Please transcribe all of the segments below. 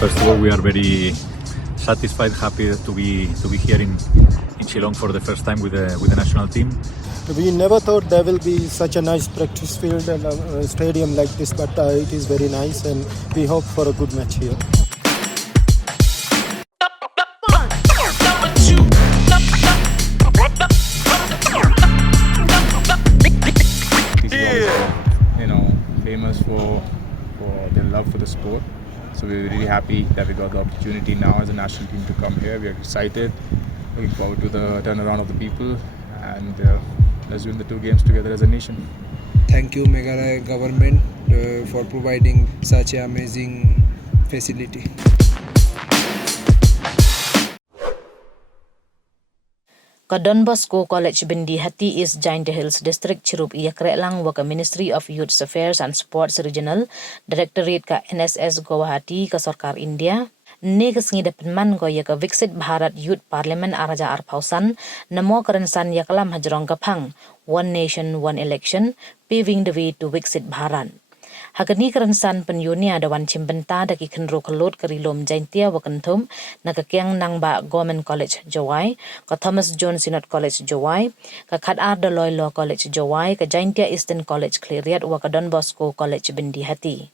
First of all, we are very satisfied, happy to be here in Shillong for the first time with the national team. We never thought there will be such a nice practice field and a stadium like this, but it is very nice, and we hope for a good match here. Famous for their love for the sport. So we're really happy that we got the opportunity now as a national team to come here. We're excited, looking forward to the turnaround of the people, and let's win the 2 games together as a nation. Thank you Meghalaya government for providing such an amazing facility. Don Bosco College Bindi Hati is Jain Hills District Chirup Yakrelang waka Ministry of Youth Affairs and Sports Regional Directorate ka NSS Guwahati ka Sarkar India ne kasngi dapat man go yaka Viksit Bharat Youth Parliament araja arpausan namo karensan yaklam hajrong kapang One Nation One Election paving the way to Viksit Bharat. Hagani karansan penyunia dawan cimbenta daki kenro kelot kerilom jaintia wakentum nakakiang nangba Government College Jawai ka Thomas John Synod College Jawai ka Khadar Daloy Law College Jawai ka Jaintia Eastern College Cleriat waka Don Bosco College Bindi Hati.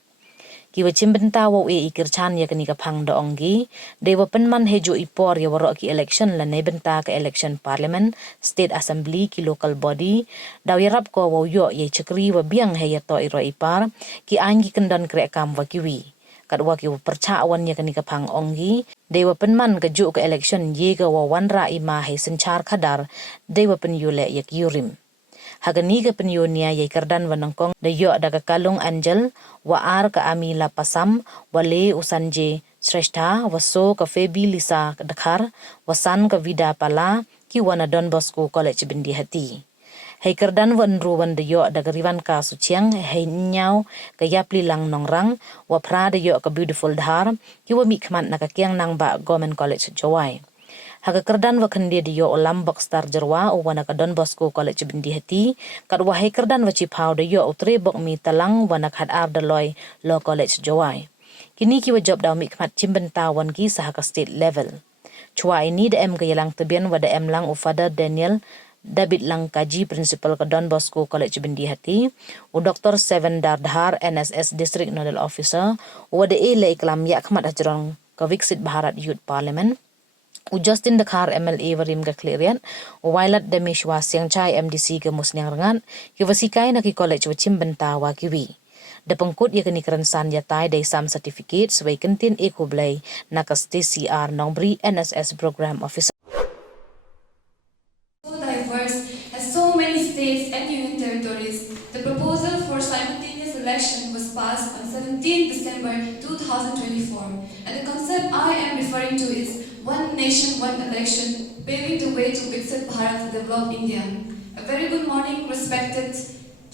Kiwa cimbenta wa ikirchan yakani kapang doonggi dewa penman hejo ipor ya warok ki election lanai benta ka election parliament state assembly ki local body daw yarap ko wa yo ye chakri wa biang he to iro ipar ki angi kendon krek kam wa kiwi kadwa ki percha awan yakani kapang onggi dewa penman ka ju ka election ye ga wa wanra ima he senchar khadar dewa penyule yak yurim. Hagani ka penyunia yai kerdan wanangkong dayo daga kalung Angel wa ar ka Amila Pasam wale usanje Shrestha waso ka Febi Lisa Dakhar wasan ka Vida Pala ki wana Don Bosco College Bindi Hati. Hei kerdan wanru wan dayo daga Rivan ka Suchiang hei nyau ka Yapli Lang Nongrang wa pra dayo ka Beautiful Dhar ki wa mikmat nakakiang nangba Government College Jawai. Haga kerdan wa kendi diyo olam bokstar jerwa o wana ka Don Bosco College Bindi Hati kat wahai kerdan wa cipau diyo utre bok mi talang wana Khadar Daloy Law College Jawai. Kini ki wa job daw mikmat cimbentawan ki saha ka state level. Chua ini da em gayalang tebian wa da em lang o Father Daniel David lang kaji principal ka Don Bosco College Bindi Hati o Dr. Seven Dardhar NSS District Nodal Officer o da ile iklam ya khmat hajrong ka Viksit Bharat Youth Parliament u Justin Dakhar MLA warim ka Cleriat u Wailat Damishwa Siang Chai MDC ke Musniang Rengat ki wasikai na ki college wa cimbenta wa kiwi da pengkut ya kini kerensan ya tai day sam certificate sebagai kentin ekoblay na ka CR Nongbri NSS Program Officer. So diverse, has so many states and union territories. The proposal for simultaneous election was passed on 17 December 2024, and the concept I am referring to is One Nation, One Election, paving the way to Viksit Bharat to develop India. A very good morning, respected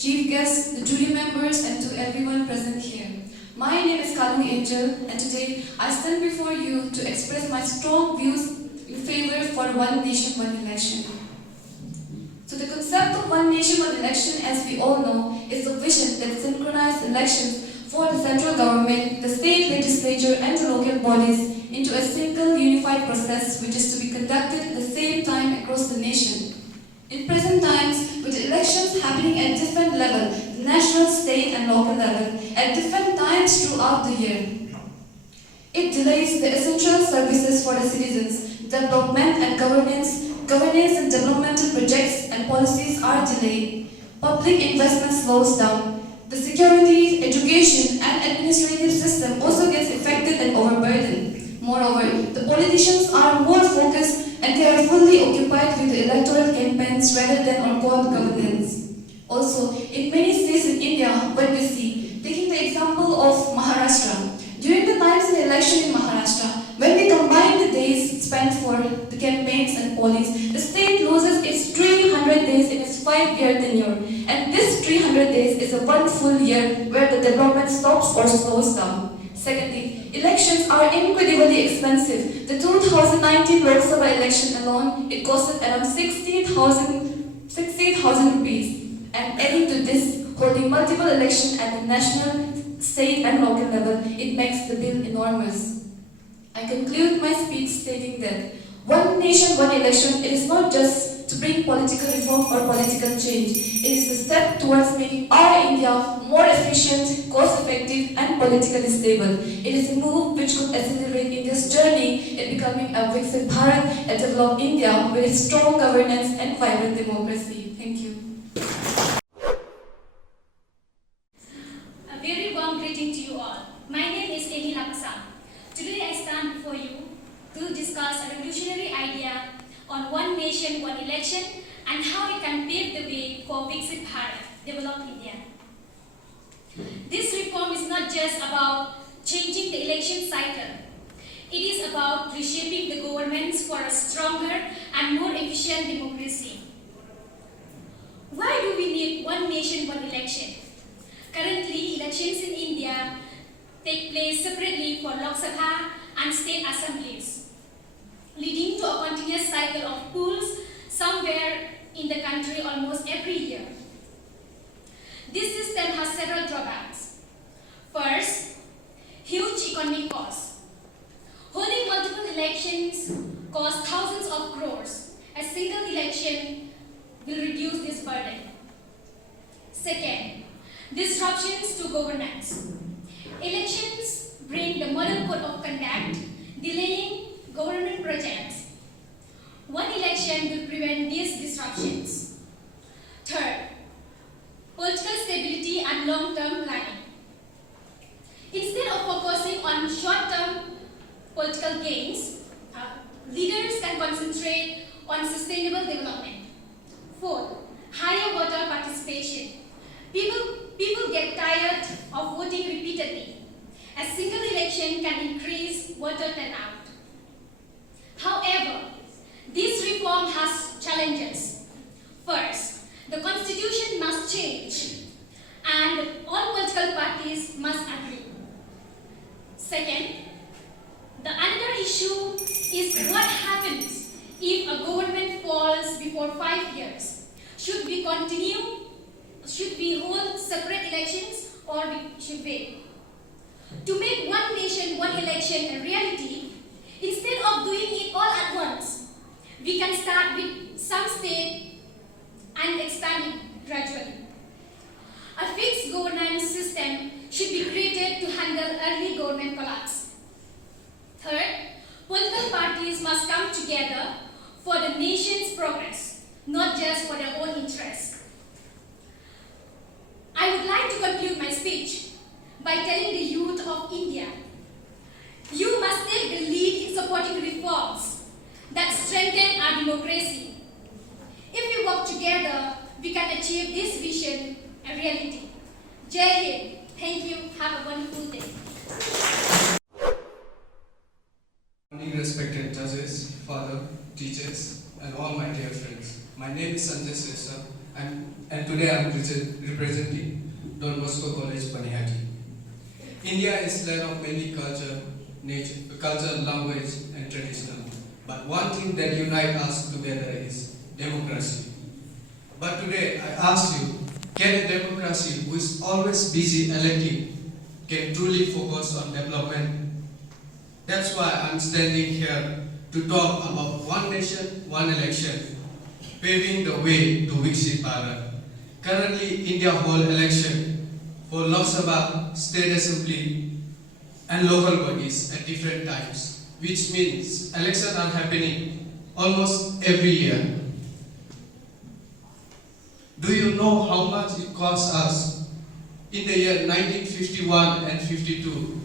chief guests, the jury members, and to everyone present here. My name is Kalung Angel, and today I stand before you to express my strong views in favor for One Nation, One Election. So the concept of One Nation, One Election, as we all know, is a vision that synchronizes elections for the central government, the state legislature, and the local bodies into a single unified process which is to be conducted at the same time across the nation. In present times, with elections happening at different levels, national, state, and local level, at different times throughout the year, it delays the essential services for the citizens. Development and governance and developmental projects and policies are delayed. Public investment slows down. The security, education, and administrative system also gets affected and overburdened. Moreover, the politicians are more focused and they are fully occupied with the electoral campaigns rather than on core governance. Also, in many states in India, when we see, taking the example of Maharashtra, during the times in the election in Maharashtra, when we combine the days spent for the campaigns and pollings, the state loses its 300 days in its 5-year tenure. And this 300 days is a 1 full year where the development stops or slows down. Secondly, elections are incredibly expensive. The 2019 Lok Sabha election alone, it costed around 60,000 rupees. And adding to this, holding multiple elections at the national, state and local level, it makes the bill enormous. I conclude my speech stating that one nation, one election, it is not just to bring political reform or political change. It is the step towards making our India more efficient, cost-effective and politically stable. It is a move which could accelerate India's journey in becoming a Viksit Bharat, a developed India with its strong governance and vibrant democracy. Thank you. A very warm greeting to you all. My name is Eni Lapasam. Today I stand before you to discuss a revolutionary idea on one nation, one election and how it can pave the way for Viksit Bharat, developed India. This reform is not just about changing the election cycle. It is about reshaping the governments for a stronger and more efficient democracy. Why do we need one nation, one election? Currently, elections in India take place separately for Lok Sabha and state assemblies, leading to a continuous cycle of polls somewhere in the country almost every year. This system has several drawbacks. First, huge economic costs. Holding multiple elections costs thousands of crores. A single election will reduce this burden. Second, disruptions to governance. Elections bring the model code of conduct, delaying government projects. One election will prevent these disruptions. Third, political stability and long-term planning. Instead of focusing on short-term political gains, leaders can concentrate on sustainable development. Fourth, higher voter participation. People get tired of voting repeatedly. A single election can increase voter turnout. However, this reform has challenges. First, the constitution must change and all political parties must agree. Second, the another issue is what happens if a government falls before 5 years. Should we continue? Should we hold separate elections or should we? To make one nation, one election a reality, instead of doing it all at once, we can start with some state and expand it gradually. A fixed governance system should be created to handle early government collapse. Third, political parties must come together for the nation's progress, not just for their own interests. I would like to conclude my speech by telling the youth of India, you must take the lead in supporting reforms that strengthen our democracy. If we work together, we can achieve this vision a reality. Jai Hind. Thank you. Have a wonderful day. Good morning, respected judges, father, teachers, and all my dear friends. My name is Sanjay Srestha, and today I am representing Don Bosco College, Panihati. India is land of many culture, language, and tradition. But one thing that unites us together is democracy. But today I ask you, can a democracy who is always busy electing can truly focus on development? That's why I'm standing here to talk about one nation, one election, paving the way to Viksit Bharat. Currently, India holds election for Lok Sabha, State Assembly, and local bodies at different times, which means elections are happening almost every year. Do you know how much it cost us in the year 1951 and 52?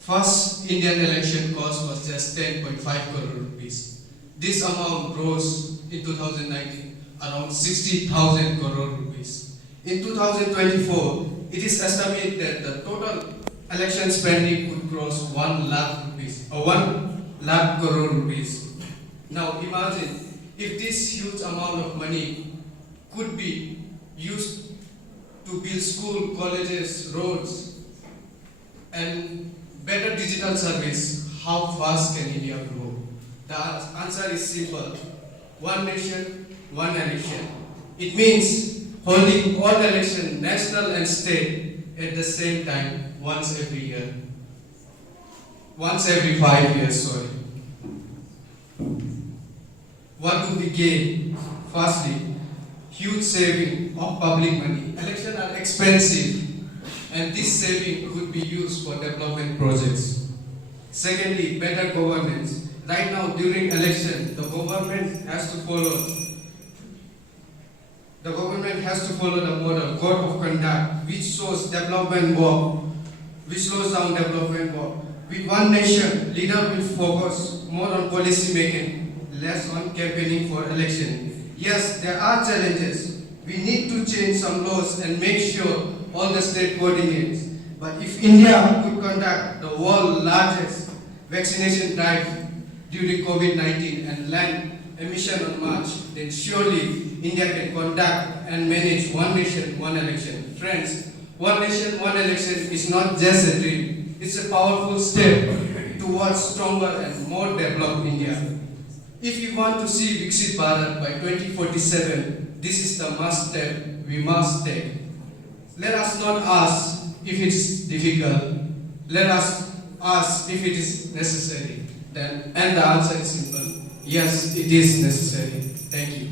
First Indian election cost was just 10.5 crore rupees. This amount rose in 2019 around 60,000 crore rupees. In 2024, it is estimated that the total election spending could cross 1 lakh rupees or 1 lakh crore rupees. Now imagine if this huge amount of money could be used to build schools, colleges, roads, and better digital service, how fast can India grow? The answer is simple. One nation, one election. It means holding all elections, national and state, at the same time, once every year. once every 5 years, sorry. What would we gain? Firstly, huge saving of public money. Elections are expensive, and this saving could be used for development projects. Secondly, better governance. Right now, during election, the government has to follow the model code of conduct, which shows development work, which slows down development work. With one nation, leader will focus more on policy making, less on campaigning for election. Yes, there are challenges. We need to change some laws and make sure all the state coordinates. But if India could conduct the world's largest vaccination drive during COVID-19 and land a mission on March, then surely India can conduct and manage one nation, one election. Friends, one nation, one election is not just a dream. It's a powerful step towards stronger and more developed India. If we want to see Viksit Bharat by 2047, this is the must step we must take. Let us not ask if it is difficult. Let us ask if it is necessary. And the answer is simple. Yes, it is necessary. Thank you.